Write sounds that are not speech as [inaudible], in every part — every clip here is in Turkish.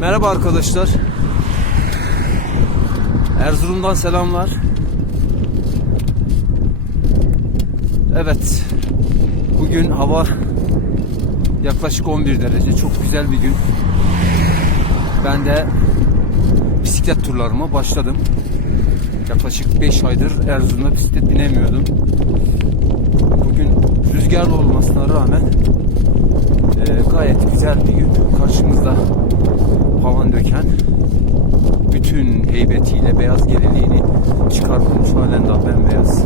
Merhaba arkadaşlar. Erzurum'dan selamlar. Evet. Bugün hava yaklaşık 11 derece. Çok güzel bir gün. Ben de bisiklet turlarıma başladım. Yaklaşık 5 aydır Erzurum'da bisiklet binemiyordum. Bugün rüzgarlı olmasına rağmen e, gayet güzel bir gün. Karşımızda falan döken bütün heybetiyle beyaz geriliğini çıkartmış halen daha bembeyaz.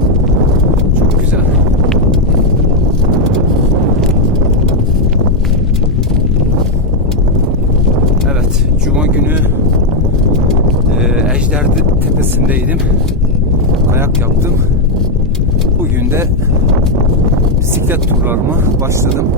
Çok güzel. Evet, Cuma günü e, Ejder Tepesi'ndeydim. Kayak yaptım. Bugün de bisiklet turlarıma başladım.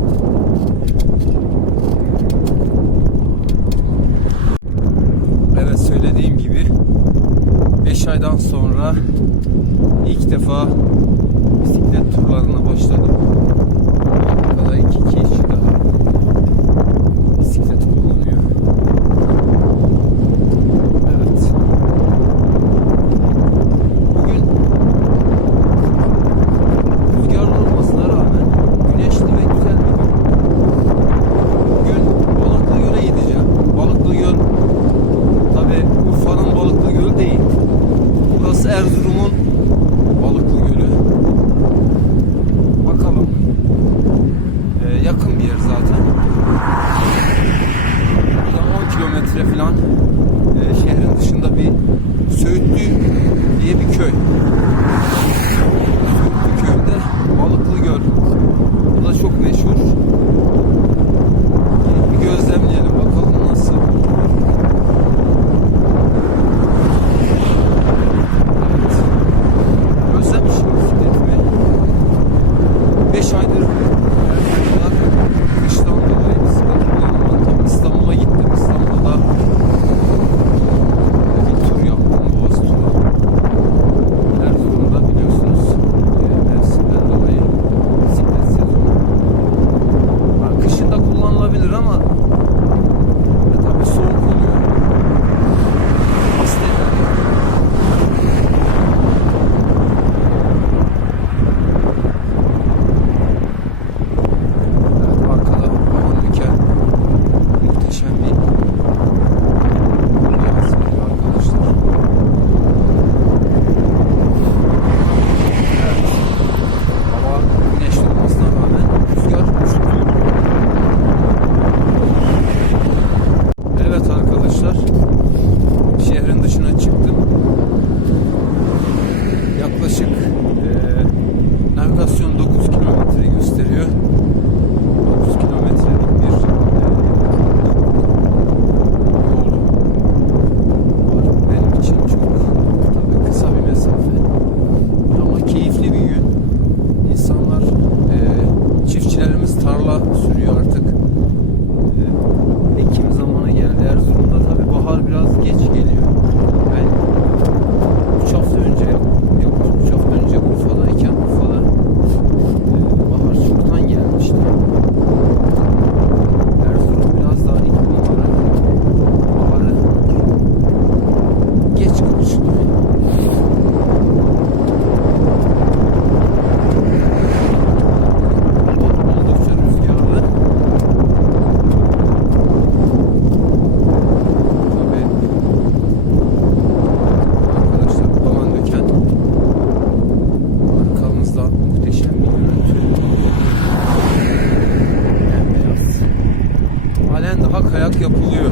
yapılıyor.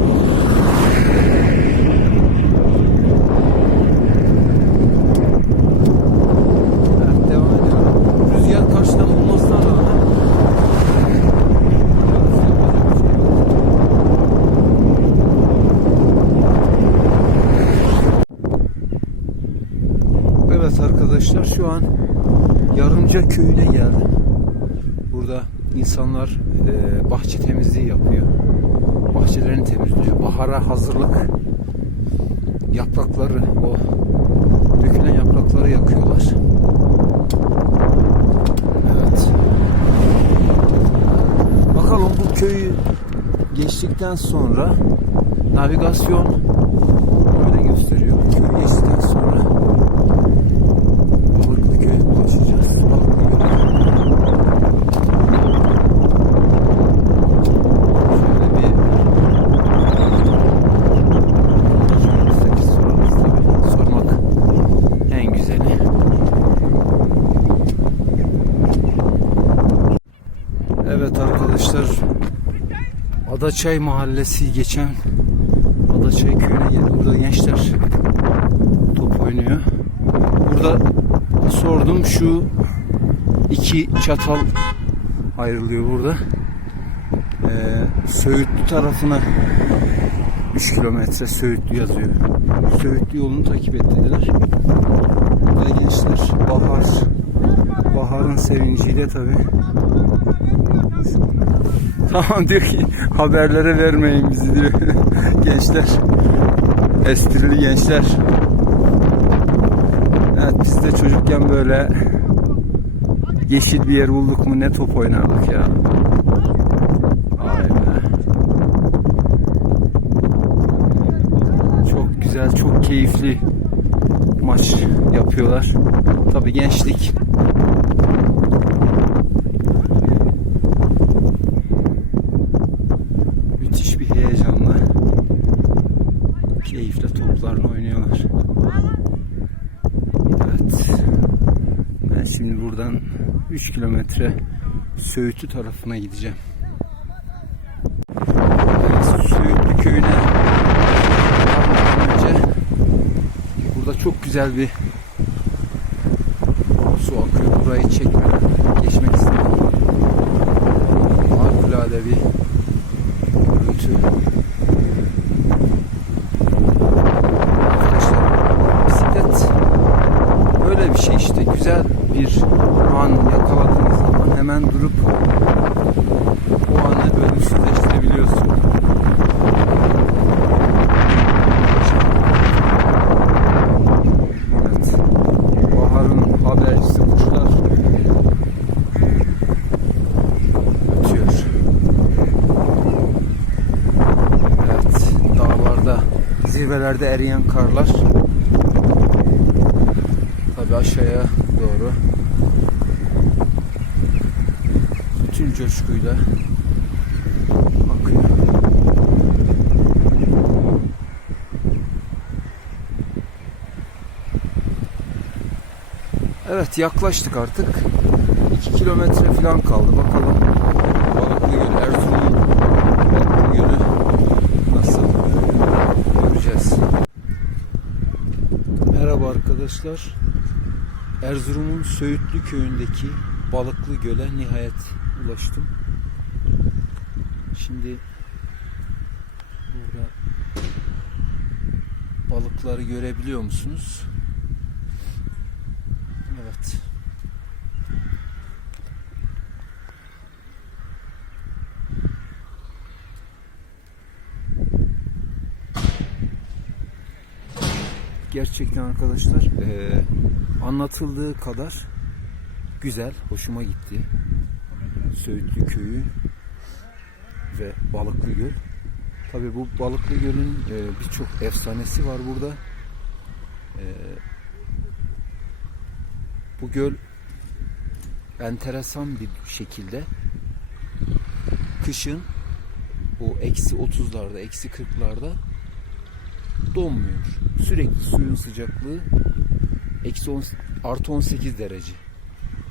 arkadaşlar şu an Yarımca köyüne geldim. Burada insanlar e, bahçe temizliği bahara hazırlık yaprakları o dökülen yaprakları yakıyorlar. Evet. Bakalım bu köyü geçtikten sonra navigasyon arkadaşlar Adaçay Mahallesi geçen Adaçay köyüne geldik. Burada gençler top oynuyor. Burada sordum şu iki çatal ayrılıyor burada. Ee, Söğütlü tarafına 3 kilometre Söğütlü yazıyor. Söğütlü yolunu takip ettiler. Ve gençler bahar baharın sevinciyle tabi. Tamam diyor ki haberlere vermeyin bizi diyor [laughs] gençler. Esprili gençler. Evet biz de çocukken böyle yeşil bir yer bulduk mu ne top oynardık ya. Vay. Çok güzel, çok keyifli maç yapıyorlar. Tabii gençlik. Şimdi buradan 3 kilometre Söğütlü tarafına gideceğim. Söğütlü köyüne önce burada çok güzel bir su akıyor. Burayı çekmeden geçmek istedim. Harikulade bir görüntü. Arkadaşlar bisiklet böyle bir şey işte. Güzel bir an yakaladığınız zaman hemen durup o anı ölümsüzleştirebiliyorsun. Evet. Baharın habercisi kuşlar ötüyor. Evet, dağlarda, zirvelerde eriyen karlar tabi aşağıya doğru bütün coşkuyla akıyor. Evet yaklaştık artık. 2 kilometre falan kaldı. Bakalım Balıklı Erzurum Balıklı Gölü nasıl göreceğiz. Merhaba arkadaşlar. Erzurum'un Söğütlü köyündeki Balıklı Göl'e nihayet ulaştım. Şimdi burada balıkları görebiliyor musunuz? Evet. Gerçekten arkadaşlar eee, anlatıldığı kadar güzel, hoşuma gitti. Söğütlü köyü ve Balıklı Göl. Tabii bu Balıklı Göl'ün eee, birçok efsanesi var burada. Eee, bu göl enteresan bir şekilde kışın o eksi 30'larda, eksi 40'larda donmuyor. Sürekli suyun sıcaklığı eksi 10, artı 18 derece.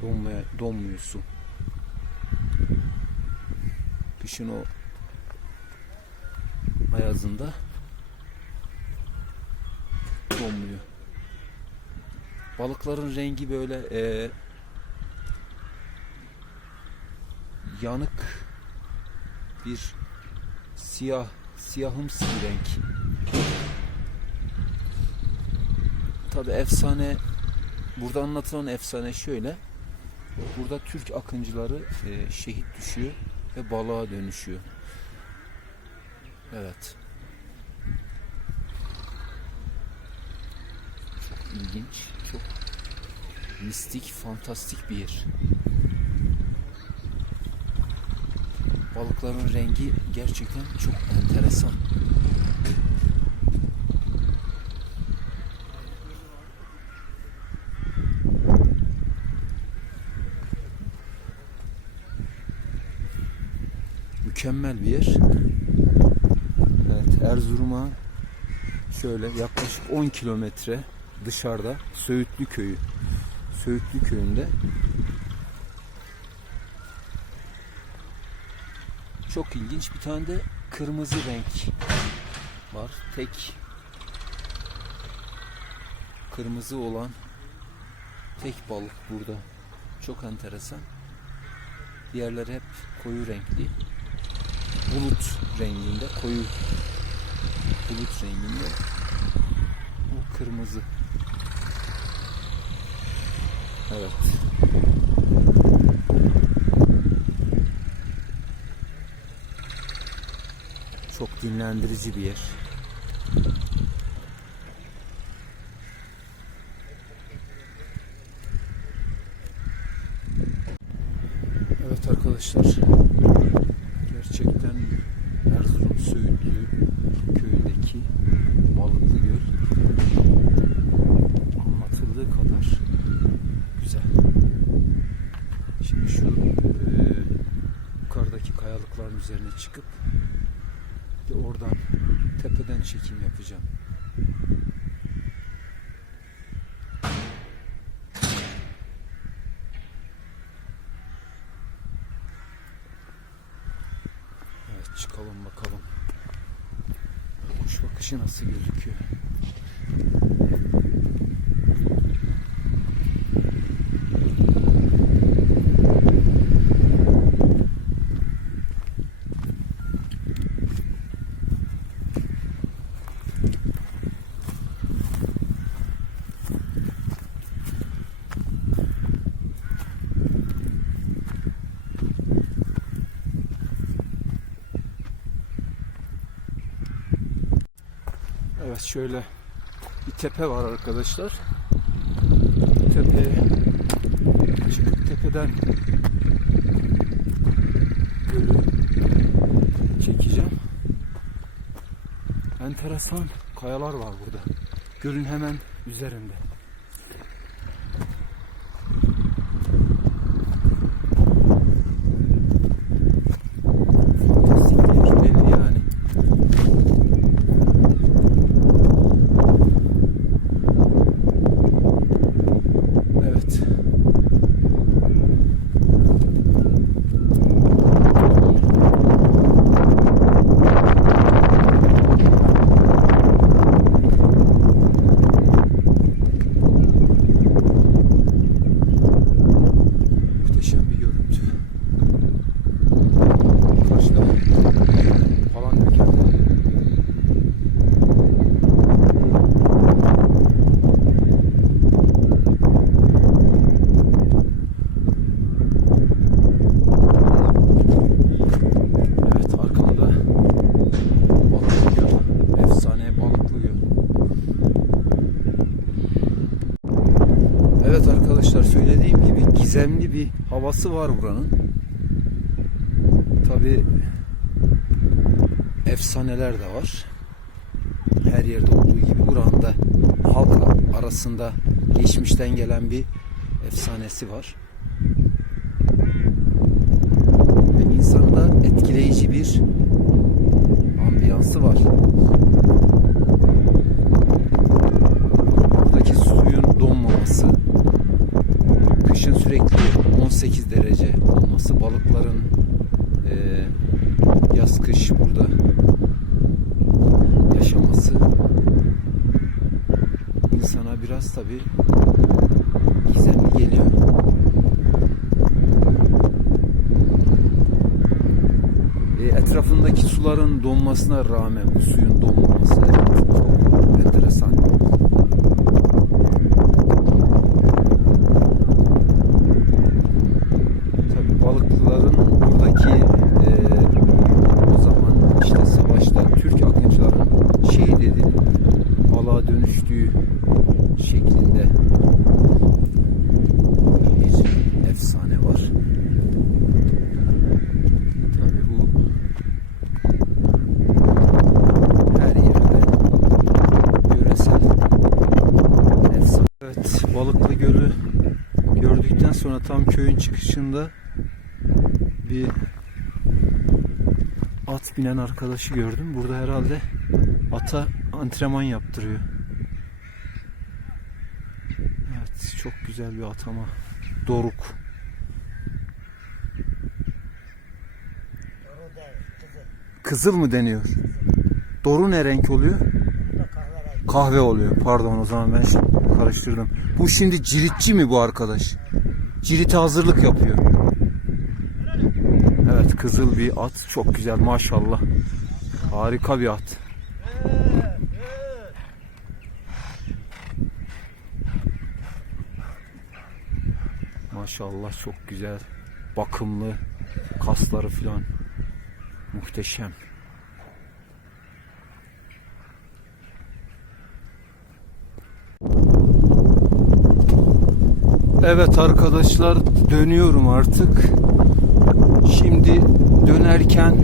Donmaya, donmuyor su. Kışın o ayazında donmuyor. Balıkların rengi böyle e, yanık bir siyah siyahımsı bir renk. Tabi efsane burada anlatılan efsane şöyle. Burada Türk akıncıları e, şehit düşüyor ve balığa dönüşüyor. Evet. Çok ilginç, çok mistik, fantastik bir yer. Balıkların rengi gerçekten çok enteresan. Mükemmel bir yer. Evet, Erzurum'a şöyle yaklaşık 10 kilometre dışarıda Söğütlü köyü. Söğütlü köyünde çok ilginç bir tane de kırmızı renk var. Tek kırmızı olan tek balık burada. Çok enteresan. Diğerleri hep koyu renkli. Bulut renginde, koyu bulut renginde. Bu kırmızı. Evet. Çok dinlendirici bir yer. Evet arkadaşlar. Gerçekten Erzurum Söğütlü köyündeki Balıklı Göl anlatıldığı kadar güzel. Şimdi şu e, yukarıdaki kayalıkların üzerine çıkıp bir oradan tepeden çekim yapacağım. Evet çıkalım bakalım. Kuş bakışı nasıl gözüküyor? Evet şöyle bir tepe var arkadaşlar. Tepeye çıkıp tepeden gölü çekeceğim. Enteresan kayalar var burada. Gölün hemen üzerinde. Fantastik tehlikeli yani. Evet. Muhteşem bir görüntü. Karşıda falan döken. Evet arkamda Balıklı Göl. Efsane Balıklı Göl. Evet arkadaşlar söylediğim gibi gizemli bir havası var buranın. Tabi efsaneler de var. Her yerde olduğu gibi buranın da halk arasında geçmişten gelen bir efsanesi var. Ve insanı da etkileyici bir ambiyansı var. Buradaki suyun donmaması, kışın sürekli 18 derece olması, balıkların eee, yaz kış burada yaşaması insana biraz tabi gizemli geliyor. E, etrafındaki suların donmasına rağmen bu suyun donmaması çok enteresan. Tabii balıklıların buradaki e, o zaman işte savaşta Türk akıncıların şehit edilip balığa dönüştüğü şeklinde bir efsane var. Tabii bu sonra tam köyün çıkışında bir at binen arkadaşı gördüm. Burada herhalde ata antrenman yaptırıyor. Evet çok güzel bir at ama doruk. Kızıl mı deniyor? Doru ne renk oluyor? Kahve oluyor. Pardon o zaman ben karıştırdım. Bu şimdi ciritçi mi bu arkadaş? Cirite hazırlık yapıyor. Evet kızıl bir at. Çok güzel maşallah. Harika bir at. Maşallah çok güzel. Bakımlı. Kasları filan. Muhteşem. Evet arkadaşlar dönüyorum artık. Şimdi dönerken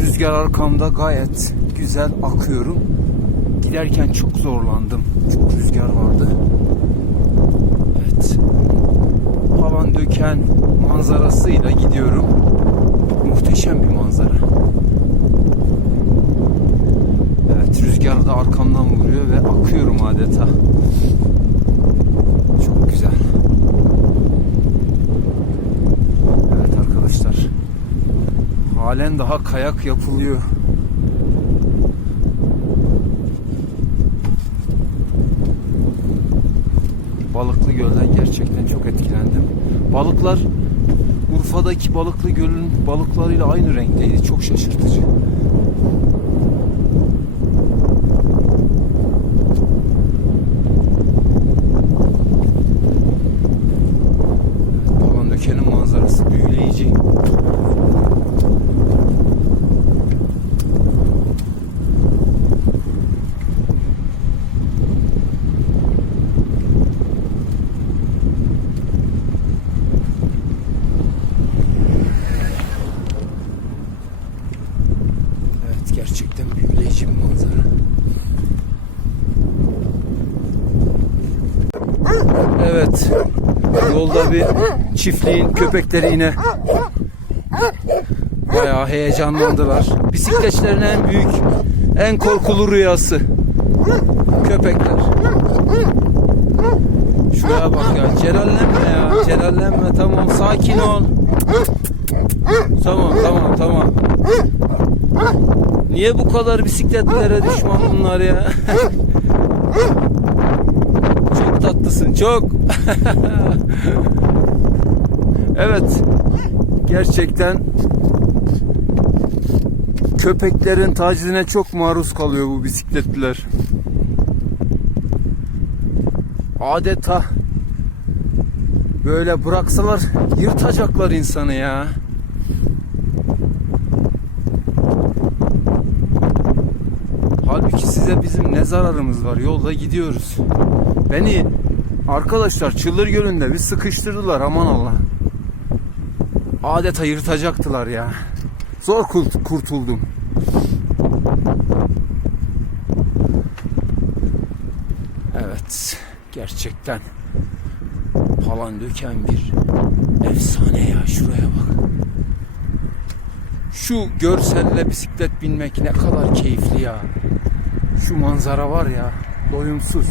rüzgar arkamda gayet güzel akıyorum. Giderken çok zorlandım. Çok rüzgar vardı. Evet. Havan döken manzarasıyla gidiyorum. Muhteşem bir manzara. Evet rüzgar da arkamdan vuruyor ve akıyorum adeta. Çok güzel. Evet arkadaşlar. Halen daha kayak yapılıyor. Balıklı Göl'den gerçekten çok etkilendim. Balıklar Urfa'daki Balıklı Göl'ün balıklarıyla aynı renkteydi. Çok şaşırtıcı. Palandöken'in manzarası büyüleyici. Evet gerçekten büyüleyici bir manzara. Evet. Bir çiftliğin köpekleri yine bayağı heyecanlandılar. Bisikletçilerin en büyük, en korkulu rüyası. Köpekler. Şuraya bak ya. Celallenme ya. Celallenme. Tamam. Sakin ol. Tamam tamam tamam. Niye bu kadar bisikletlere düşman bunlar ya? [laughs] tatlısın çok. evet. Gerçekten köpeklerin tacizine çok maruz kalıyor bu bisikletliler. Adeta böyle bıraksalar yırtacaklar insanı ya. Halbuki size bizim ne zararımız var? Yolda gidiyoruz. Beni arkadaşlar Çıldır Gölü'nde bir sıkıştırdılar aman Allah. Adeta yırtacaktılar ya. Zor kurt- kurtuldum. Evet. Gerçekten falan döken bir efsane ya şuraya bak. Şu görselle bisiklet binmek ne kadar keyifli ya. Şu manzara var ya doyumsuz.